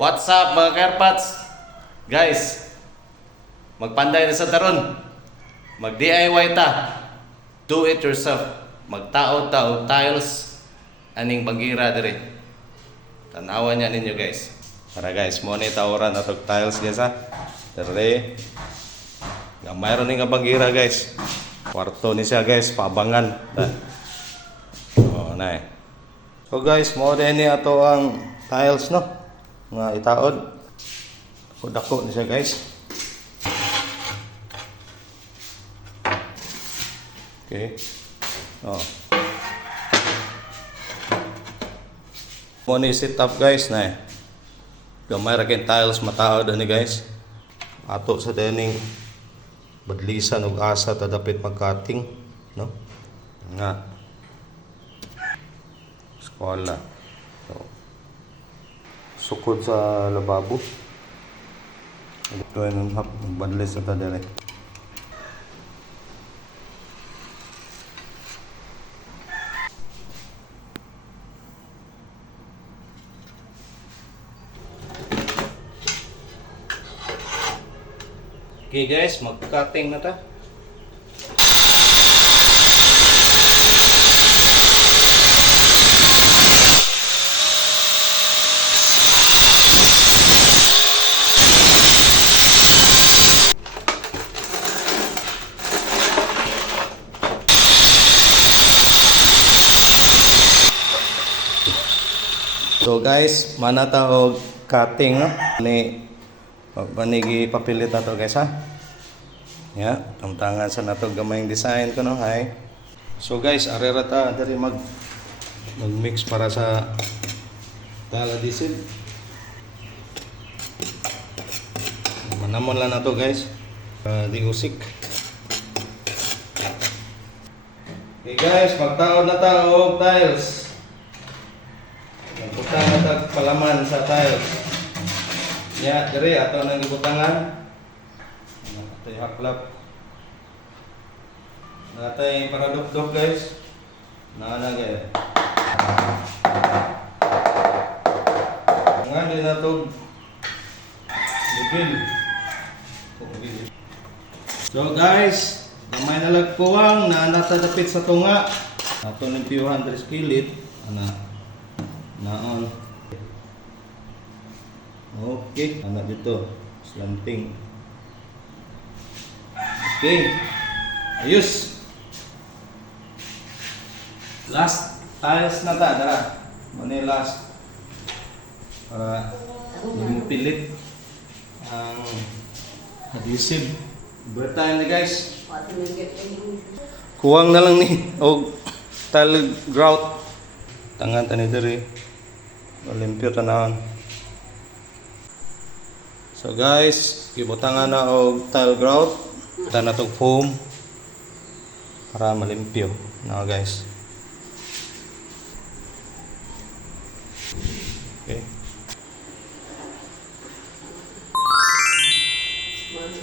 What's up mga Karpats? Guys, magpanday na sa taron. Mag DIY ta. Do it yourself. Magtaod-taod tiles aning bagira dire. Tanawan niya ninyo guys. Para guys, mo ni tawaran atog tiles guys ha. Dire. Nga mayroon ni nga bagira guys. Kwarto ni siya guys, pabangan. Oh, nay. So guys, mo din ni ato ang tiles no. Nga itaod. Dako ni siya guys. Okay. Oh. Mo ni set up guys na. Gamay ra ken tiles mataod ani guys. Ato sa dining badlisan og asa ta dapit mag-cutting, no? Nga. Skola. So, sukod sa lababo. Ito yung badlis na ta dire. Okay guys, mag-cutting na ta. So guys, mana ta og cutting no? Ni panigi papilit na to guys ha. Ya, tamtangan sa nato gamayng design ko no, hay. So guys, arera ta diri mag-mix para sa tala diesel. Manamon lang na to guys. Di usik. Okay guys, magtaod na ta og tiles. Magputang na ta palaman sa tiles. Ya, diri ato nang gibutangan. Natay haklap. Natay para dok guys. Naana gay. Nga din na to. Bibil. So guys, gamay na lagpuwang na natadapit sa tunga. Ato ng 200 kilit. Ana. Naon. Okay, anak dito, slanting. Okay, ayos. Last tiles na ta, dara. Muna last. Para pilit ang adhesive. Bertahan na guys. Kuwang na lang ni o tile grout. Tangan tani diri. Olimpio tanahon. So guys, gibutangan na og tile grout, na tog foam para malimpyo na guys. Okay.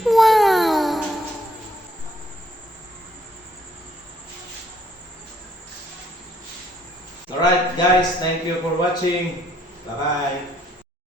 Wow. Alright guys, thank you for watching. Bye bye.